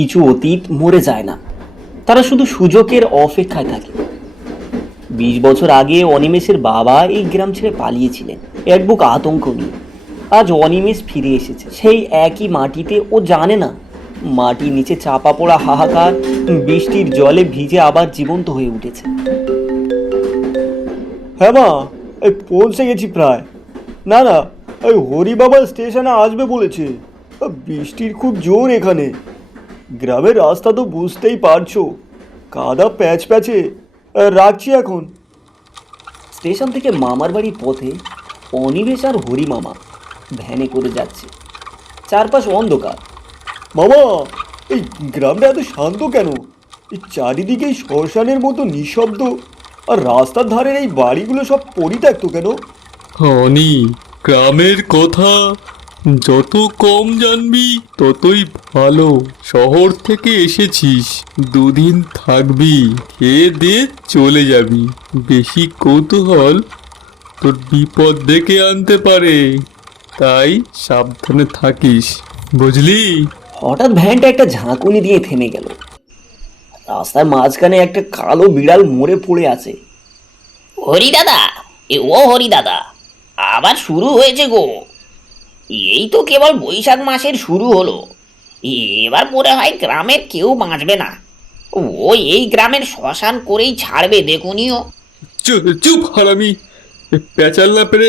কিছু অতীত মরে যায় না, তারা শুধু সুযোগের অপেক্ষায় থাকে। 20 বছর আগে অনিমেষের বাবা এই গ্রাম ছেড়ে পালিয়েছিলেন এক বুক আতঙ্ক নিয়ে। আজ অনিমেষ ফিরে এসেছে সেই একই মাটিতে। ও জানে না মাটির নিচে চাপা পড়া হাহাকার বৃষ্টির জলে ভিজে আবার জীবন্ত হয়ে উঠেছে। হ্যাঁ মা, এই পৌঁছে গেছি প্রায়। না না, ওই হরিবাবা স্টেশনে আসবে বলেছে। বৃষ্টির খুব জোর এখানে। গ্রামের রাস্তা তো বুঝতেই পারছো, কাদা প্যাচ প্যাচে। রাখছি এখন। স্টেশন থেকে মামার বাড়ির পথে অনিমেষ আর হরি মামা ভ্যানে করে যাচ্ছে। চারপাশ অন্ধকার। মামা, এই গ্রামটা এত শান্ত কেন? এই চারিদিকে এই শ্মশানের মতো নিঃশব্দ, আর রাস্তার ধারের এই বাড়িগুলো সব পরিত্যক্ত কেন? অনি, গ্রামের কথা যত কম জানবি ততই ভালো। শহর থেকে এসেছিস, দুদিন থাকবি, খেয়ে দিয়ে চলে যাবি। বেশি কৌতূহল তোর বিপদ ডেকে আনতে পারে, তাই সাবধানে থাকিস, বুঝলি? হঠাৎ ভ্যানটা একটা ঝাঁকুনি দিয়ে থেমে গেল। রাস্তার মাঝখানে একটা কালো বিড়াল মরে পড়ে আছে। হরি দাদা, হরি দাদা, আবার শুরু হয়েছে গো। এই তো কেবল বৈশাখ মাসের শুরু হলো, এবার মনে হয় গ্রামের কেউ বাঁচবে না। ও এই গ্রামের শ্মশান করেই ছাড়বে দেখুনিও। চুপ চুপ হারামি, পেঁচাল না পেরে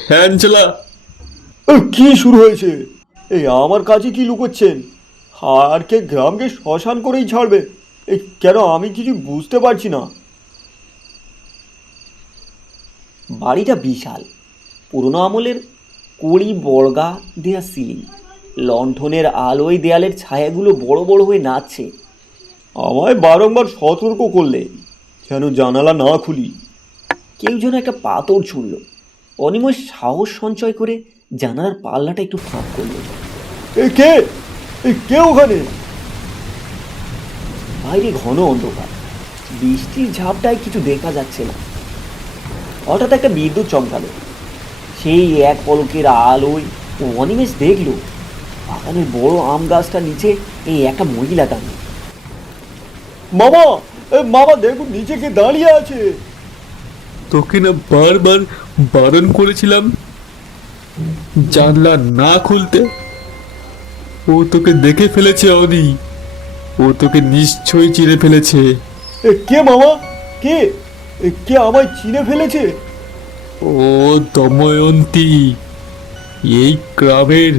ভ্যান চালা। কি শুরু হয়েছে? এই আমার কাছে কি লুকোচ্ছেন? আর কে গ্রামকে শ্মশান করেই ছাড়বে? এই কেন, আমি কিছু বুঝতে পারছি না। বাড়িটা বিশাল, পুরনো আমলের কড়ি বর্গা দেয়া সিলিং। লণ্ঠনের আলোয় দেয়ালের ছায়াগুলো বড় বড় হয়ে নাচছে। আমায় বারংবার সতর্ক করলে যেন জানালা না খুলি। কেউ যেন একটা পাথর ছুঁড়ল। অনিমেষ সাহস সঞ্চয় করে জানালার পাল্লাটা একটু ফাঁক করল। এ কে? কে ওখানে? বাইরে ঘন অন্ধকার, বৃষ্টির ঝাপটায় কিছু দেখা যাচ্ছে না। হঠাৎ একটা বিদ্যুৎ চমকালো। সেই এক পলকের আলোয় অনিমেষ দেখল বাগানের বড় আম গাছটার নিচে এই একটা মহিলা দাঁড়িয়ে। মামা, মামা দেখুন নিচে কে দাঁড়িয়ে আছে। তোকে না বারবার বারণ করেছিলাম জানলা না খুলতে। ও তোকে দেখে ফেলেছে অনি, ও তোকে নিশ্চয়ই চিনে ফেলেছে। কে মামা? কে? কে আমায় চিনে ফেলেছে? ও দময়ন্তী, এই গ্রামের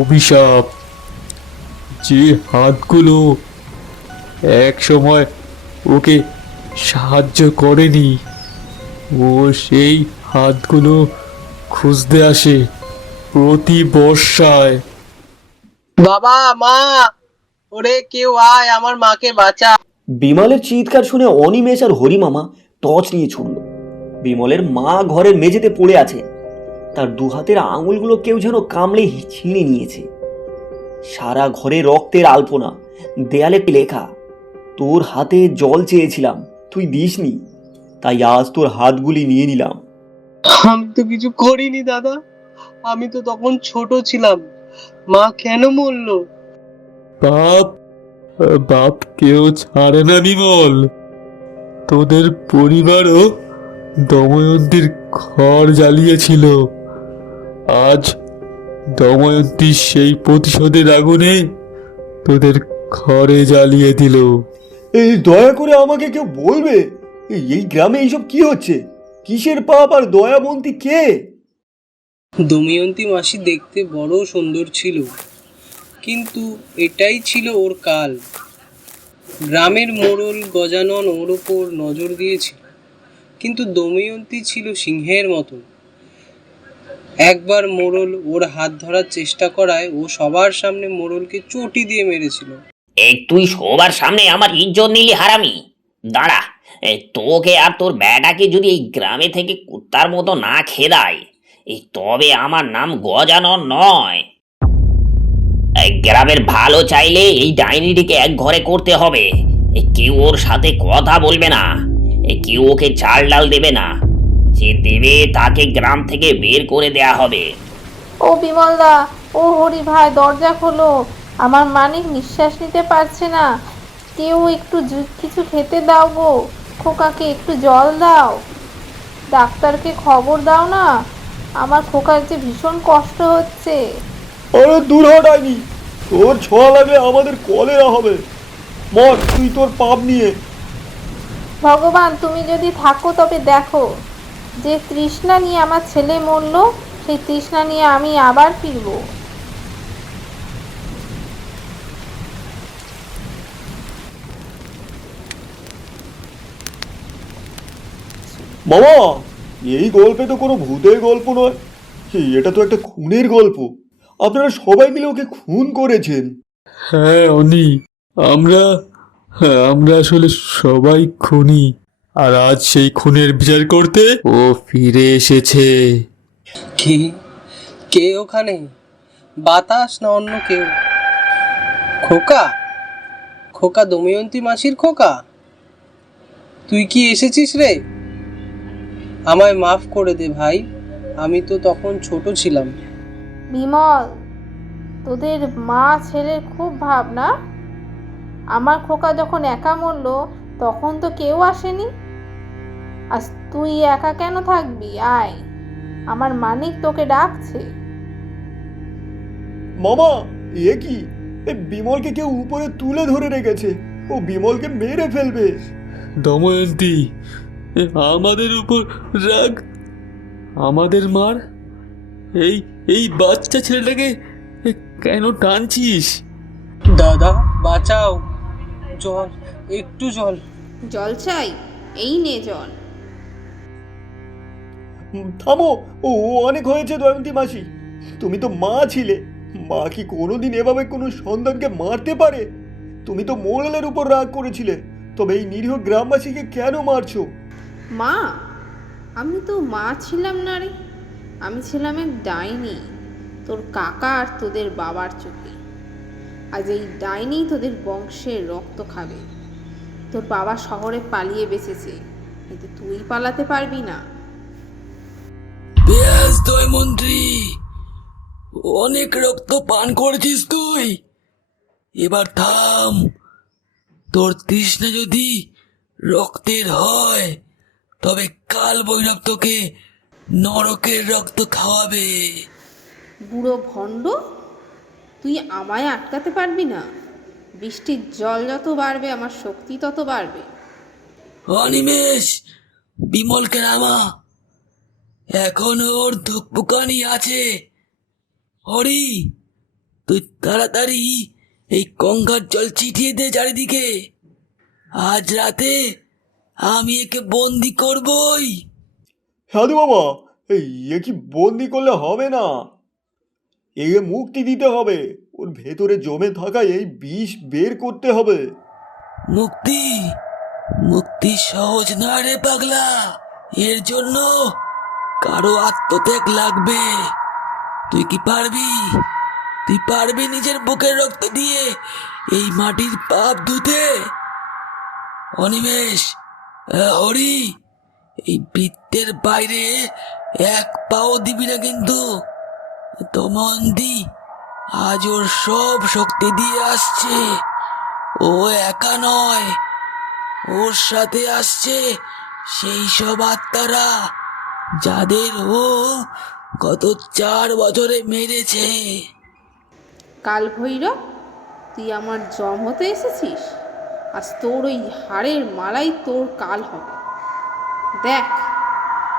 অভিশাপ। যে হাতগুলো এক সময় ওকে সাহায্য করেনি, ও সেই হাতগুলো খুঁজতে আসে প্রতি বর্ষায়। বাবা, মা, ওরে কেউ আয়, আমার মাকে বাঁচা। বিমলের চিৎকার শুনে অনিমেষ আর হরিমামা টর্চ নিয়ে ছুটল। বিমলের মা ঘরের মেঝেতে পড়ে আছে, তার দু হাতের আঙুলগুলো কেউ যেন কামড়ে ছিঁড়ে নিয়েছে। সারা ঘরে রক্তের আলপনা, দেয়ালে লেখা, তোর হাতে জল চেয়েছিলাম, তুই দিসনি, তাই আজ তোর হাতগুলি নিয়ে নিলাম। আমি তো কিছু করিনি দাদা, আমি তো তখন ছোট ছিলাম। মা কেন মরলো? বাপ, বাপ কেউ ছাড়ে না বিমল। তোদের পরিবারও দময়ন্তীর ঘর জ্বালিয়েছিল। আজ দময়ন্তী সেই প্রতিশোধের আগুনে তোদের ঘরে জ্বালিয়ে দিল। এই দয়া করে আমাকে কেউ বলবে, এই গ্রামে এইসব কি হচ্ছে? কিসের পাপ আর দয়াবন্তী কে? দময়ন্তী মাসি দেখতে বড় সুন্দর ছিল, কিন্তু এটাই ছিল ওর কাল। গ্রামের মোড়ল গজানন ওর ওপর নজর দিয়েছিল, কিন্তু দময়ন্তী ছিল সিংহের মতো। একবার মোড়ল ওর হাত ধরার চেষ্টা করায় ও সবার সামনে মোড়লকে চটি দিয়ে মেরেছিল। তুই সবার সামনে আমার ইজ্জত নিলি হারামি। দাঁড়া, তোকে আর তোর বেটাকে যদি এই গ্রামে থেকে কুত্তার মতো না খেদায়, তবে আমার নাম গজানন নয়। গ্রামের ভালো চাইলে এই ডাইনিটিকে এক ঘরে করতে হবে। কেউ ওর সাথে কথা বলবে না, কেউ ওকে চাল ডাল দেবে না। যে দেবে তাকে গ্রাম থেকে বের করে দেয়া হবে। ও বিমলদা, ও হরি ভাই, দরজা খোলো, আমার মানিক নিঃশ্বাস নিতে পারছে না, কেউ একটু কিছু খেতে দাও গো, খোকাকে একটু জল দাও, ডাক্তারকে খবর দাও না, আমার খোকার যে ভীষণ কষ্ট হচ্ছে। আরে দূর হ ডাইনি, তোর ছোঁয়া লাগলে আমাদের কলেরা হবে। মর তুই তোর পাপ নিয়ে। ভগবান তুমি যদি থাকো তবে দেখো, যে তৃষ্ণা নিয়ে আমার ছেলে মরল, সেই তৃষ্ণা নিয়ে আমি আবার ফিরব। মামা, এই গল্পে তো কোনো ভূতের গল্প নয়, এটা তো একটা খুনের গল্প। আপনারা সবাই মিলে ওকে খুন করেছেন। হ্যাঁ অনি, আমরা আমরা আসলে সবাই খুনি, আর আজ সেই খুনের বিচার করতে ও ফিরে এসেছে। কে কে ওখানে? বাতাস না অন্য কেউ? খোকা? খোকা দময়ন্তী মাসির খোকা? তুই কি এসেছিস রে? আমায় মাফ করে দে ভাই, আমি তো তখন ছোট ছিলাম। বিমল, তোদের মা ছেলের খুব ভাবনা। আমার খোকা যখন একা মরল তখন তো কেউ আসেনি, আজ তুই একা কেন থাকবি? আয়, আমার মানিক তোকে ডাকছে। মামা, এ কি? এই বিমলকে কেউ উপরে তুলে ধরে রেখেছে, ও বিমলকে মেরে ফেলবে। দময়ন্তী, আমাদের উপর রাগ, আমাদের মার। এই এই বাচ্চা ছেলেটাকে কেন টানছিস? দাদা বাঁচাও, জল, একটু জল। জল চাই? এই নে জল। থামো, ও অনেক হয়েছে দয়ন্তী মাসি। তুমি তো মা ছিলে, মা কি কোনোদিন এভাবে কোনো সন্তানকে মারতে পারে? তুমি তো মোড়লের উপর রাগ করেছিলে, তবে এই নিরীহ গ্রামবাসীকে কেন মারছো? মা? আমি তো মা ছিলাম না রে, আমি ছিলাম এক ডাইনি, তোর কাকা আর তোদের বাবার চোখে। আজ এই ডাইনি তোদের বংশের রক্ত খাবে। তোর বাবা শহরে পালিয়ে বেঁচেছে, কিন্তু তুই পালাতে পারবি না। ব্যাস দয়মন্ত্রী, অনেক রক্ত পান করেছিস তুই, এবার থাম। তোর তৃষ্ণা যদি রক্তের হয়, তবে কাল ভৈরব তোকে নরকের রক্ত খাওয়াবে। বুড়ো ভণ্ড, তুই আমায় আটকাতে পারবি না। বৃষ্টির জল যত বাড়বে আমার শক্তি তত বাড়বে। অনিমেষ, বিমলকে নামা, এখন ওর ধুকপুকানি আছে। হরি, তুই তাড়াতাড়ি এই গঙ্গার জল ছিটিয়ে দে চারিদিকে। আজ রাতে আমি একে বন্দি করবই। সাধু বাবা, এ কি বন্দি করলে হবে না, একে মুক্তি দিতে হবে। ওর ভেতরে জমে থাকা এই বিষ বের করতে হবে। মুক্তি? মুক্তি সহজ না রে পাগলা, এর জন্য কারো আত্মত্যাগ লাগবে। তুই কি পারবি? তুই পারবি নিজের বুকের রক্ত দিয়ে এই মাটির পাপ ধুতে? অনিমেষ, হরি, এই বৃত্তের বাইরে এক পাও দিবি না কিন্তু। দময়ন্তী আজ ওর সব শক্তি দিয়ে আসছে, ও একা নয়, ওর সাথে আসছে সেই সব আত্মারা যাদের ও গত 4 বছরে মেরেছে। কাল ভৈরব, তুই আমার জম হতে এসেছিস? আজ তোর ওই হাড়ের মালাই তোর কাল হবে। দেখ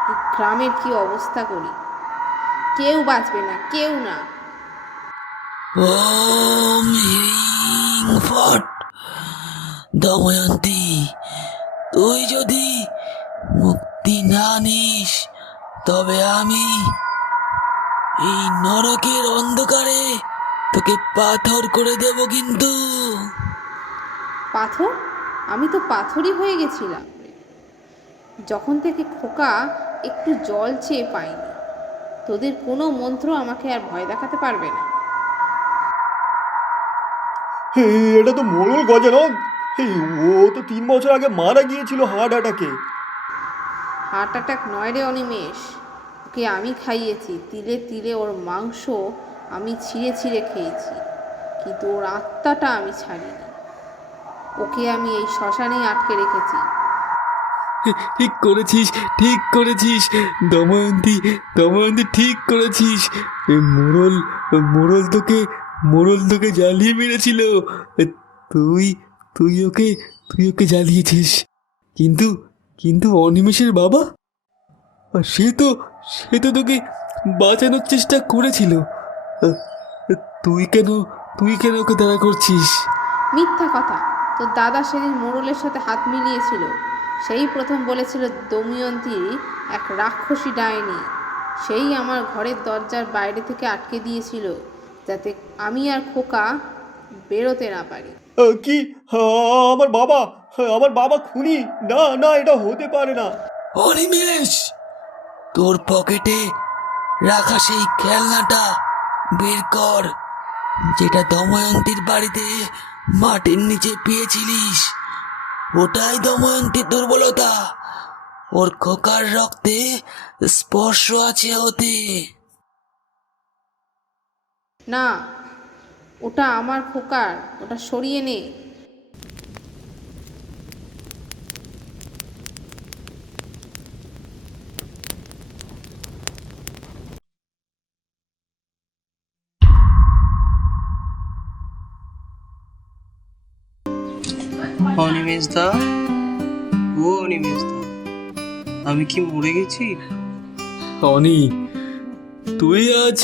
এই গ্রামের কি অবস্থা করি, কেউ বাঁচবে না, কেউ না। ওম হ্রিং ফট। দময়ন্তী, তুই যদি মুক্তি না নিস, তবে আমি এই নরকের অন্ধকারে তোকে পাথর করে দেব কিন্তু। পাথর? আমি তো পাথরই হয়ে গেছিলাম যখন থেকে খোকা একটু জল চেয়ে পাইনি। তোদের কোনো মন্ত্র আমাকে আর ভয় দেখাতে পারবে না। এটা তো মোড়ল গজানন। ও তো 3 বছর আগে মারা গিয়েছিল হার্ট অ্যাটাকে। হার্ট অ্যাটাক নয় রে অনিমেষ, ওকে আমি খাইয়েছি, তিলে তিলে ওর মাংস আমি ছিঁড়ে ছিঁড়ে খেয়েছি, কিন্তু ওর আত্মাটা আমি ছাড়িনি। ওকে আমি এই শ্মশানেই আটকে রেখেছি। ঠিক করেছিস, ঠিক করেছিস দময়ন্তী, দময়ন্তী ঠিক করেছিস। এ মোড়ল তোকে জ্বালিয়ে মেরেছিল। এ তুই তুই ওকে জ্বালিয়েছিস। কিন্তু কিন্তু অনিমেষের বাবা, আর সে তো তোকে বাঁচানোর চেষ্টা করেছিল। আহ, তুই কেন ওকে তাড়া করছিস? মিথ্যা কথা। তোর দাদা সেদিন মোড়লের সাথে হাত মিলিয়েছিল। সেই প্রথম বলেছিল দময়ন্তী এক রাক্ষসী ডাইনি। সেই আমার ঘরের দরজার বাইরে থেকে আটকে দিয়েছিল, যাতে আমি আর খোকা বেরোতে না পারি। কি? আমার বাবা খুনি? না না, এটা হতে পারে না। অনিমেষ, তোর পকেটে রাখা সেই খেলনাটা বের কর, যেটা দময়ন্তীর বাড়িতে মাটির নিচে পেয়েছিলিস। ওটাই দময়ন্তীর দুর্বলতা। ওর খোকার রক্তে স্পর্শ আছে ওতে। না, ওটা আমার খোকার, ওটা সরিয়ে নে। অনিমেষ দা, ও অনিমেষ দা, আমি কি মরে গেছি? অনি, তুই আজ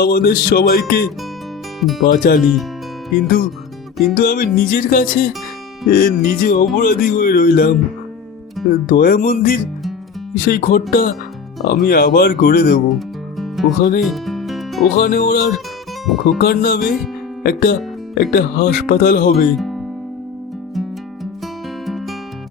আমাদের সবাইকে বাঁচালি, কিন্তু কিন্তু আমি নিজের কাছে নিজে অপরাধী হয়ে রইলাম। দয়া মন্দির, সেই ঘরটা আমি আবার করে দেব। ওখানে ওর আর খোকার নামে একটা হাসপাতাল হবে।